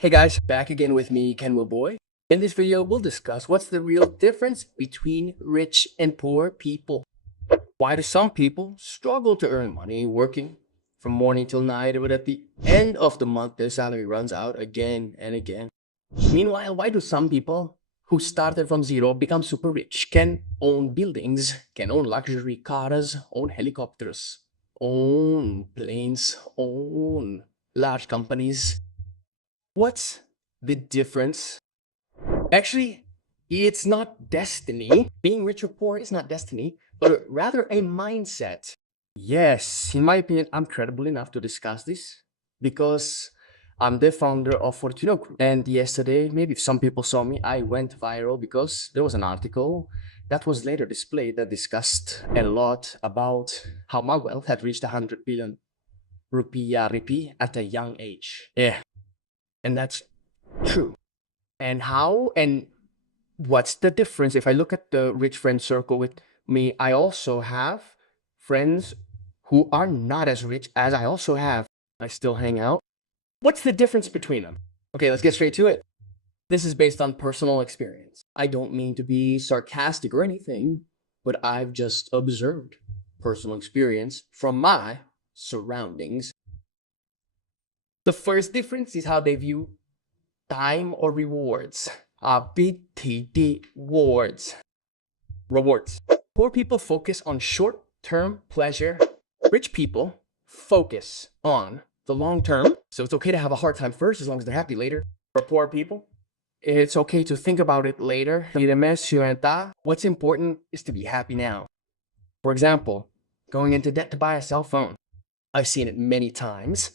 Hey guys, back again with me, Ken Boy. In this video, we'll discuss what's the real difference between rich and poor people. Why do some people struggle to earn money working from morning till night, but at the end of the month, their salary runs out again and again? Meanwhile, why do some people who started from zero become super rich, can own buildings, can own luxury cars, own helicopters, own planes, own large companies? What's the difference? Actually, it's not destiny. Being rich or poor is not destiny, but rather a mindset. Yes, in my opinion, I'm credible enough to discuss this because I'm the founder of Fortuna Group. And yesterday, maybe if some people saw me, I went viral because there was an article that was later displayed that discussed a lot about how my wealth had reached 100 billion rupee at a young age. Yeah, and that's true. And how and what's the difference? If I look at the rich friend circle with me, I also have friends who are not as rich as I also have. I still hang out. What's the difference between them? Okay, let's get straight to it. This is based on personal experience. I don't mean to be sarcastic or anything, but I've just observed personal experience from my surroundings. The first difference is how they view time or rewards. BTD rewards. Rewards. Poor people focus on short-term pleasure. Rich people focus on the long term. So it's okay to have a hard time first as long as they're happy later. For poor people, it's okay to think about it later. What's important is to be happy now. For example, going into debt to buy a cell phone. I've seen it many times.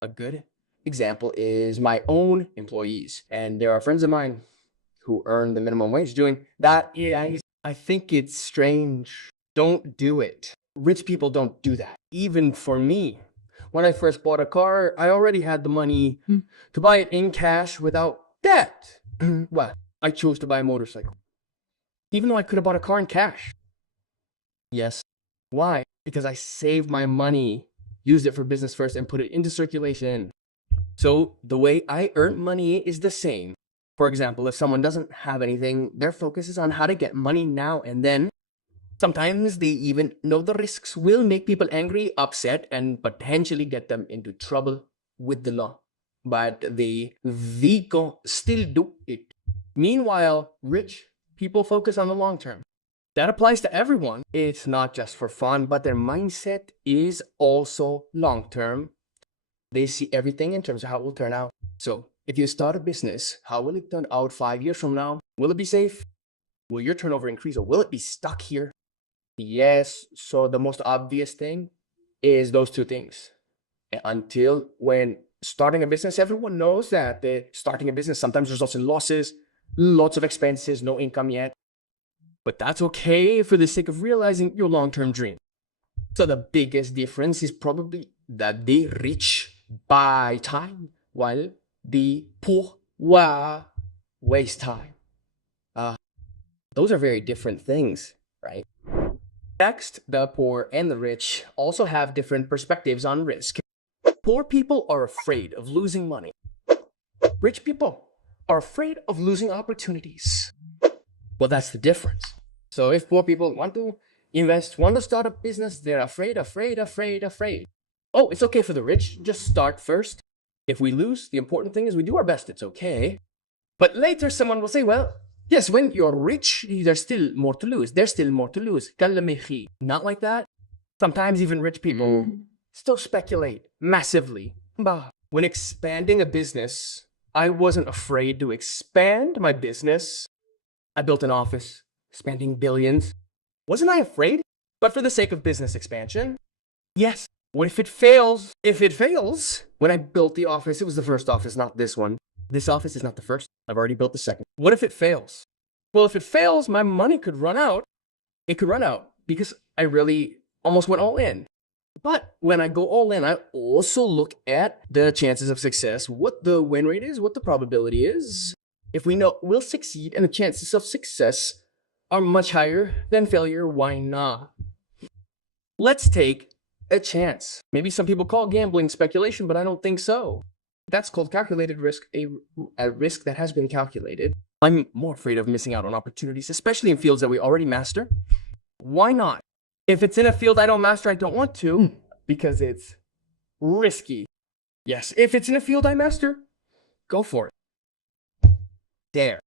A good example is my own employees. And there are friends of mine who earn the minimum wage doing that. Yeah, I think it's strange. Don't do it. Rich people don't do that. Even for me, when I first bought a car, I already had the money to buy it in cash without debt. Well, I chose to buy a motorcycle, even though I could have bought a car in cash. Yes. Why? Because I saved my money, used it for business first, and put it into circulation. So the way I earn money is the same. For example, if someone doesn't have anything, their focus is on how to get money now and then. Sometimes they even know the risks will make people angry, upset, and potentially get them into trouble with the law. But they still do it. Meanwhile, rich people focus on the long term. That applies to everyone. It's not just for fun, but their mindset is also long term. They see everything in terms of how it will turn out. So if you start a business, how will it turn out 5 years from now? Will it be safe? Will your turnover increase or will it be stuck here? Yes, so the most obvious thing is those two things. Until when starting a business, everyone knows that starting a business sometimes results in losses, lots of expenses, no income yet. But that's okay for the sake of realizing your long-term dream. So the biggest difference is probably that the rich buy time while the poor waste time. Those are very different things, right? Next, the poor and the rich also have different perspectives on risk. Poor people are afraid of losing money. Rich people are afraid of losing opportunities. Well, that's the difference. So if poor people want to invest, want to start a business, they're afraid. Oh, it's okay for the rich. Just start first. If we lose, the important thing is we do our best. It's okay. But later someone will say, well, yes, when you're rich, there's still more to lose. There's still more to lose. Not like that. Sometimes even rich people still speculate massively. When expanding a business, I wasn't afraid to expand my business. I built an office, spending billions. Wasn't I afraid? But for the sake of business expansion, yes. What if it fails? If it fails, when I built the office, it was the first office, not this one. This office is not the first. I've already built the second. What if it fails? Well, if it fails, my money could run out. It could run out because I really almost went all in. But when I go all in, I also look at the chances of success, what the win rate is, what the probability is. If we know we'll succeed and the chances of success are much higher than failure, why not? Let's take a chance. Maybe some people call gambling speculation, but I don't think so. That's called calculated risk, a risk that has been calculated. I'm more afraid of missing out on opportunities, especially in fields that we already master. Why not? If it's in a field I don't master, I don't want to because it's risky. Yes, if it's in a field I master, go for it. There.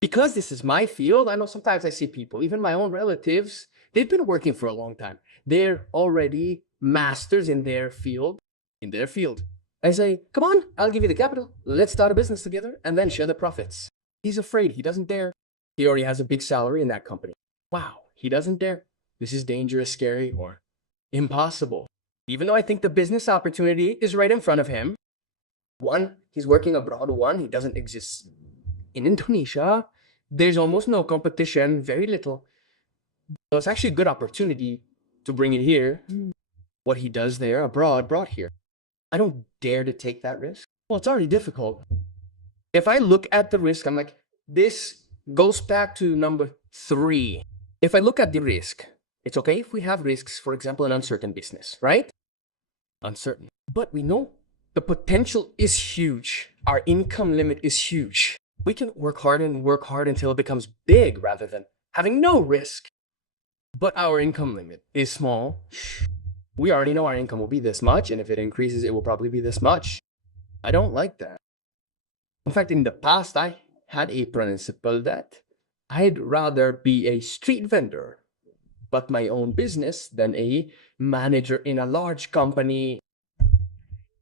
Because this is my field, I know sometimes I see people, even my own relatives, they've been working for a long time. They're already masters in their field. In their field. I say, come on, I'll give you the capital. Let's start a business together and then share the profits. He's afraid. He doesn't dare. He already has a big salary in that company. Wow, he doesn't dare. This is dangerous, scary, or impossible. Even though I think the business opportunity is right in front of him. One, he's working abroad. One, he doesn't exist in Indonesia. There's almost no competition, very little. So it's actually a good opportunity to bring it here. What he does there abroad, brought here. I don't dare to take that risk. Well, it's already difficult. If I look at the risk, I'm like, this goes back to number 3. If I look at the risk, it's okay if we have risks, for example, an uncertain business, right? Uncertain. But we know the potential is huge. Our income limit is huge. We can work hard until it becomes big rather than having no risk. But our income limit is small. We already know our income will be this much, and if it increases, it will probably be this much. I don't like that. In fact, in the past, I had a principle that I'd rather be a street vendor, but my own business, than a manager in a large company.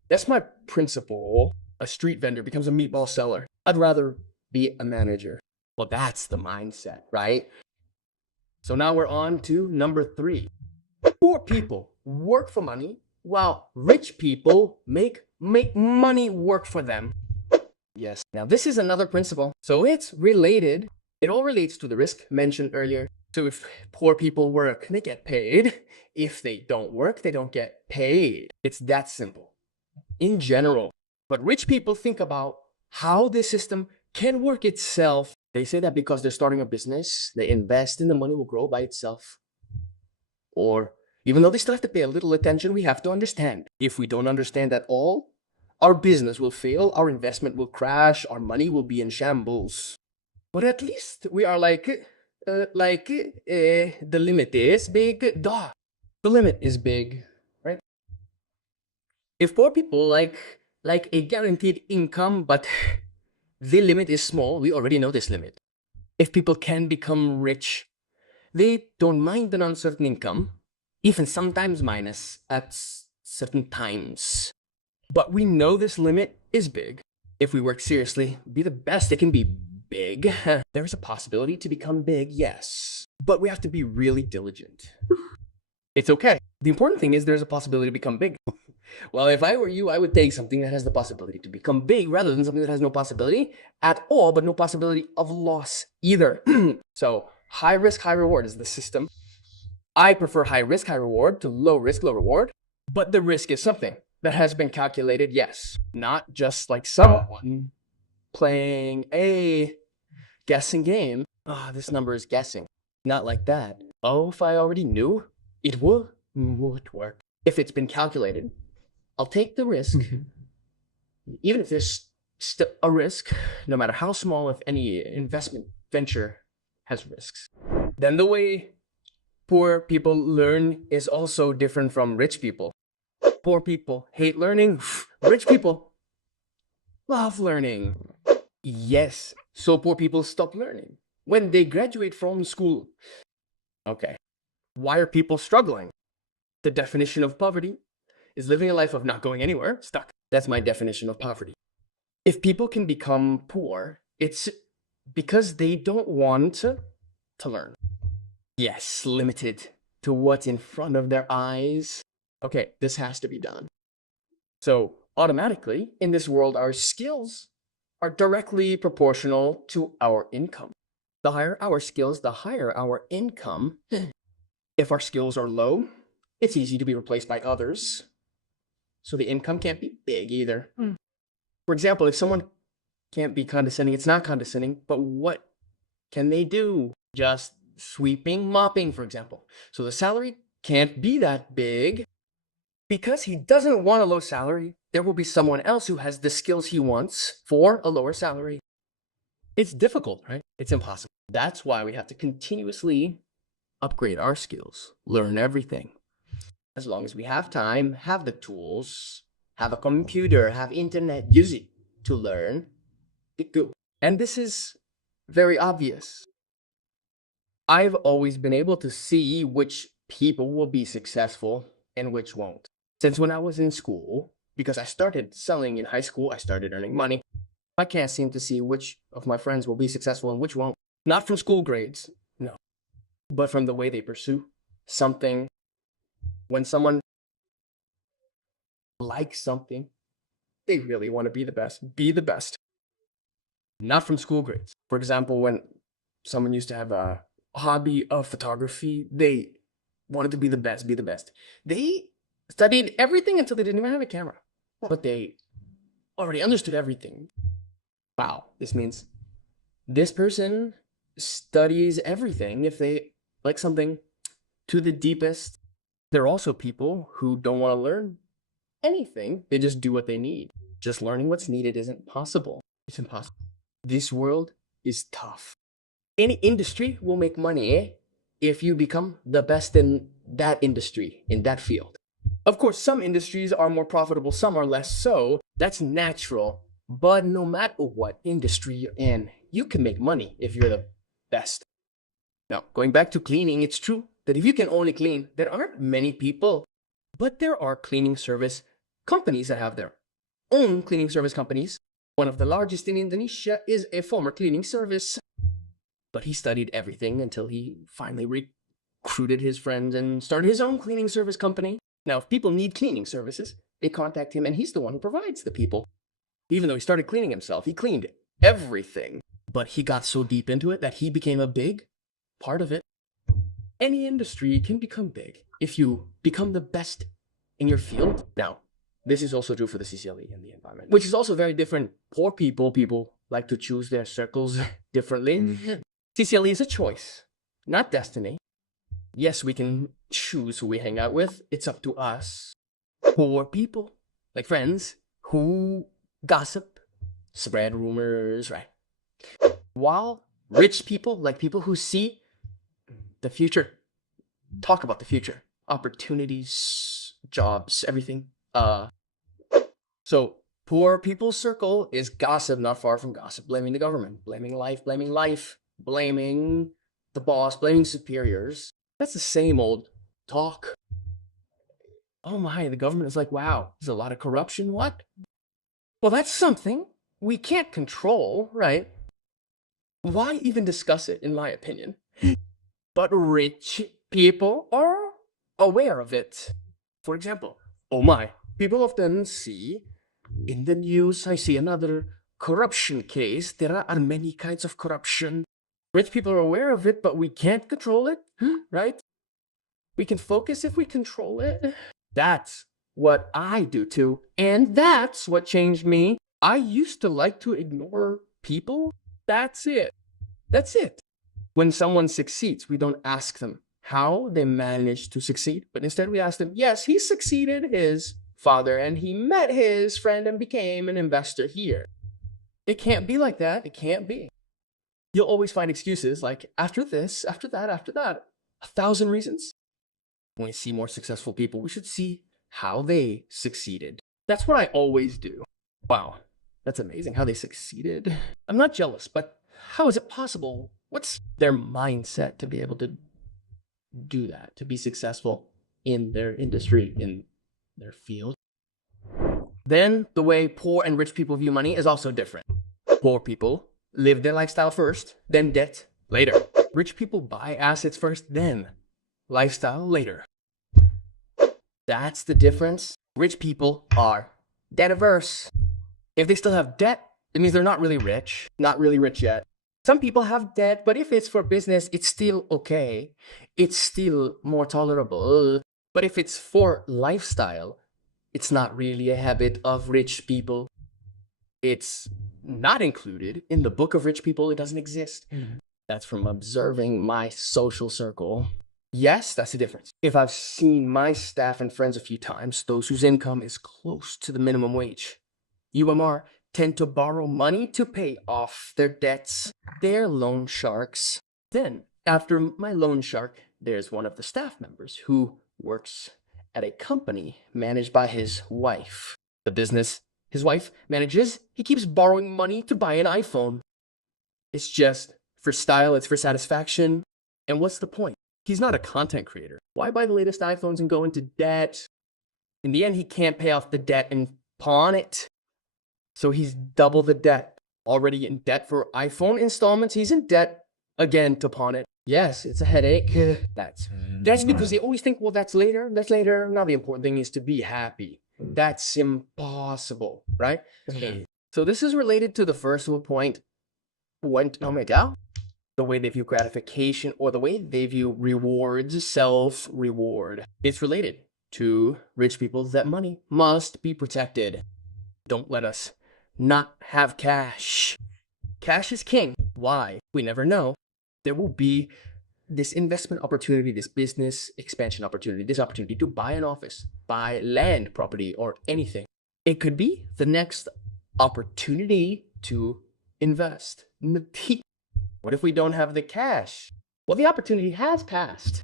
That's my principle. A street vendor becomes a meatball seller. I'd rather be a manager. Well, that's the mindset, right? So now we're on to number 3. Poor people work for money while rich people make money work for them. Yes. Now this is another principle. So it's related. It all relates to the risk mentioned earlier. So if poor people work, they get paid. If they don't work, they don't get paid. It's that simple. In general. But rich people think about how this system can work itself. They say that because they're starting a business, they invest and the money will grow by itself. Or even though they still have to pay a little attention, we have to understand. If we don't understand at all, our business will fail, our investment will crash, our money will be in shambles. But at least we are the limit is big. Duh. The limit is big, right? If poor people like a guaranteed income, but the limit is small, we already know this limit. If people can become rich, they don't mind an uncertain income, even sometimes minus at certain times. But we know this limit is big. If we work seriously, be the best it can be big. There is a possibility to become big, yes. But we have to be really diligent. It's okay. The important thing is there's a possibility to become big. Well, if I were you, I would take something that has the possibility to become big rather than something that has no possibility at all, but no possibility of loss either. So high risk, high reward is the system. I prefer high risk, high reward to low risk, low reward. But the risk is something that has been calculated, yes. Not just like someone playing a guessing game. This number is guessing. Not like that. Oh, if I already knew, it would work. If it's been calculated, I'll take the risk. Even if there's still a risk, no matter how small, if any investment venture has risks. Then the way poor people learn is also different from rich people. Poor people hate learning. Rich people love learning. Yes, so poor people stop learning when they graduate from school. Okay, why are people struggling? The definition of poverty is living a life of not going anywhere, stuck. That's my definition of poverty. If people can become poor, it's because they don't want to learn. Yes, limited to what's in front of their eyes. Okay, this has to be done. So automatically, in this world, our skills are directly proportional to our income. The higher our skills, the higher our income. If our skills are low, it's easy to be replaced by others. So the income can't be big either. For example, if someone can't be condescending, it's not condescending, but what can they do? Just sweeping, mopping, for example. So the salary can't be that big, Because he doesn't want a low salary, there will be someone else who has the skills he wants for a lower salary. It's difficult, right? It's impossible. That's why we have to continuously upgrade our skills, learn everything. As long as we have time, have the tools, have a computer, have internet, use it to learn, it good. And this is very obvious. I've always been able to see which people will be successful and which won't. Since when I was in school, because I started selling in high school, I started earning money. I can't seem to see which of my friends will be successful and which won't. Not from school grades, no, but from the way they pursue something. When someone likes something, they really want to be the best. Be the best. Not from school grades. For example, when someone used to have a hobby of photography, they wanted to be the best, be the best. They studied everything until they didn't even have a camera, but they already understood everything. Wow, this means this person studies everything if they like something to the deepest. There are also people who don't want to learn anything. They just do what they need. Just learning what's needed isn't possible. It's impossible. This world is tough. Any industry will make money if you become the best in that industry, in that field. Of course, some industries are more profitable, some are less so. That's natural. But no matter what industry you're in, you can make money if you're the best. Now, going back to cleaning, it's true that if you can only clean, there aren't many people, but there are cleaning service companies that have their own cleaning service companies. One of the largest in Indonesia is a former cleaning service. But he studied everything until he finally recruited his friends and started his own cleaning service company. Now, if people need cleaning services, they contact him and he's the one who provides the people. Even though he started cleaning himself, he cleaned everything. But he got so deep into it that he became a big part of it. Any industry can become big if you become the best in your field. Now, this is also true for the CCLE and the environment, which is also very different. Poor people like to choose their circles differently. CCLE is a choice, not destiny. Yes, we can choose who we hang out with. It's up to us. Poor people, like friends, who gossip, spread rumors, right? While rich people, like people who see the future, talk about the future, opportunities, jobs, everything. So poor people's circle is gossip, not far from gossip, blaming the government, blaming life, blaming the boss, blaming superiors. That's the same old talk. Oh my, the government is like, wow, there's a lot of corruption. What? Well, that's something we can't control, right? Why even discuss it, in my opinion? But rich people are aware of it. For example, oh my, people often see in the news, I see another corruption case. There are many kinds of corruption. Rich people are aware of it, but we can't control it, right? We can focus if we control it. That's what I do too. And that's what changed me. I used to like to ignore people. That's it. That's it. When someone succeeds, we don't ask them how they managed to succeed, but instead we ask them, yes, he succeeded his father and he met his friend and became an investor here. It can't be like that. It can't be. You'll always find excuses like after this, after that, 1,000 reasons. When we see more successful people, we should see how they succeeded. That's what I always do. Wow, that's amazing how they succeeded. I'm not jealous, but how is it possible? What's their mindset to be able to do that, to be successful in their industry, in their field? Then the way poor and rich people view money is also different. Poor people live their lifestyle first, then debt later. Rich people buy assets first, then lifestyle later. That's the difference. Rich people are debt averse. If they still have debt, it means they're not really rich. Not really rich yet. Some people have debt, but if it's for business, it's still okay. It's still more tolerable. But if it's for lifestyle, it's not really a habit of rich people. It's not included in the book of rich people. It doesn't exist. That's from observing my social circle. Yes, that's the difference. If I've seen my staff and friends a few times, those whose income is close to the minimum wage, UMR, tend to borrow money to pay off their debts. They're loan sharks. Then, after my loan shark, there's one of the staff members who works at a company managed by his wife. The business his wife manages, he keeps borrowing money to buy an iPhone. It's just for style, it's for satisfaction. And what's the point? He's not a content creator. Why buy the latest iPhones and go into debt? In the end, he can't pay off the debt and pawn it. So he's double the debt. Already in debt for iPhone installments, he's in debt again to pawn it. Yes, it's a headache. That's because they always think, well, that's later. Now the important thing is to be happy. That's impossible, right? So this is related to the first point. The way they view gratification or the way they view rewards, self-reward. It's related to rich people that money must be protected. Don't let us not have cash. Cash is king. Why? We never know. There will be this investment opportunity, this business expansion opportunity, this opportunity to buy an office, buy land, property, or anything. It could be the next opportunity to invest. What if we don't have the cash? Well, the opportunity has passed.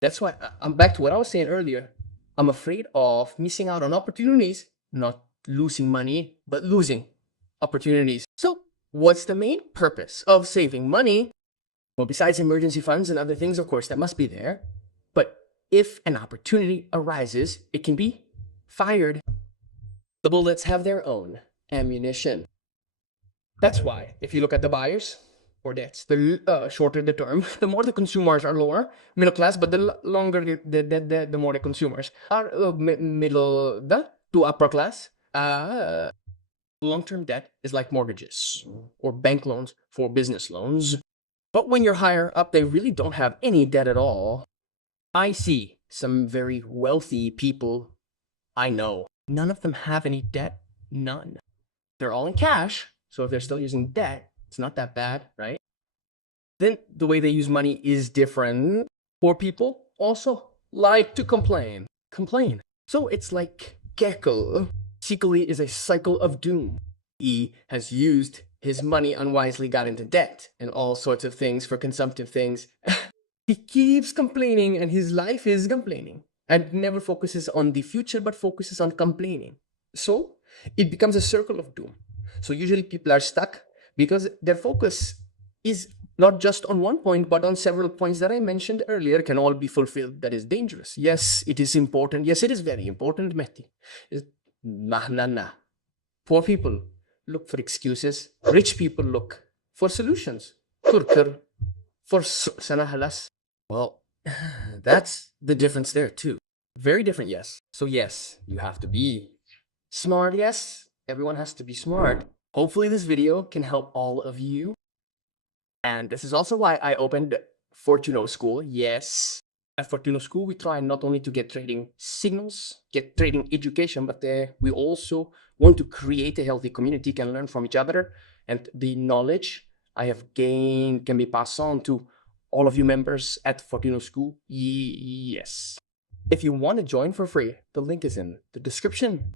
That's why I'm back to what I was saying earlier. I'm afraid of missing out on opportunities, not losing money, but losing opportunities. So what's the main purpose of saving money? Well, besides emergency funds and other things, of course, that must be there. But if an opportunity arises, it can be fired. The bullets have their own ammunition. That's why, if you look at the buyers or debts, the shorter the term, the more the consumers are lower, middle class, but the longer the more the consumers are to upper class. Long-term debt is like mortgages or bank loans for business loans. But when you're higher up, they really don't have any debt at all. I see some very wealthy people I know. None of them have any debt. None. They're all in cash. So if they're still using debt, it's not that bad, right? Then the way they use money is different. Poor people also like to complain. So it's like Gekko. Sikali is a cycle of doom. He has used his money unwisely, got into debt and all sorts of things for consumptive things. He keeps complaining and his life is complaining and never focuses on the future but focuses on complaining. So it becomes a circle of doom. So usually people are stuck because their focus is not just on one point but on several points that I mentioned earlier can all be fulfilled. That is dangerous. Yes, it is important. Yes, it is very important, Mehdi. Nah. Poor people look for excuses. Rich people look for solutions. Turkir for sanahalas. Well, that's the difference there too. Very different, yes. So yes, you have to be smart, yes. Everyone has to be smart. Hopefully this video can help all of you. And this is also why I opened Fortuno School, yes. At Fortuno School, we try not only to get trading signals, get trading education, but we also want to create a healthy community, can learn from each other, and the knowledge I have gained can be passed on to all of you members at Fortuno School, yes. If you want to join for free, the link is in the description.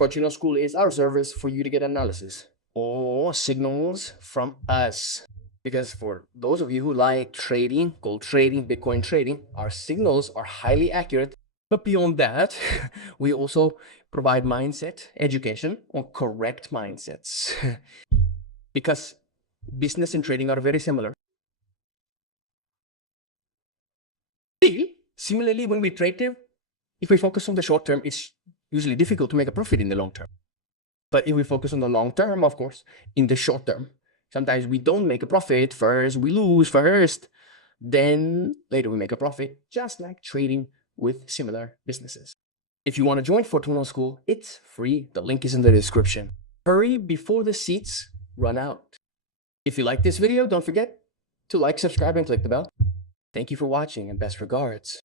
Fortuno School is our service for you to get analysis or signals from us. Because for those of you who like trading, gold trading, Bitcoin trading, our signals are highly accurate. But beyond that, we also provide mindset education on correct mindsets. Because business and trading are very similar. Similarly, when we trade them, if we focus on the short term, it's usually difficult to make a profit in the long term. But if we focus on the long term, of course, in the short term, sometimes we don't make a profit first, we lose first, then later we make a profit, just like trading with similar businesses. If you want to join Fortuno School, it's free. The link is in the description. Hurry before the seats run out. If you like this video, don't forget to like, subscribe, and click the bell. Thank you for watching and best regards.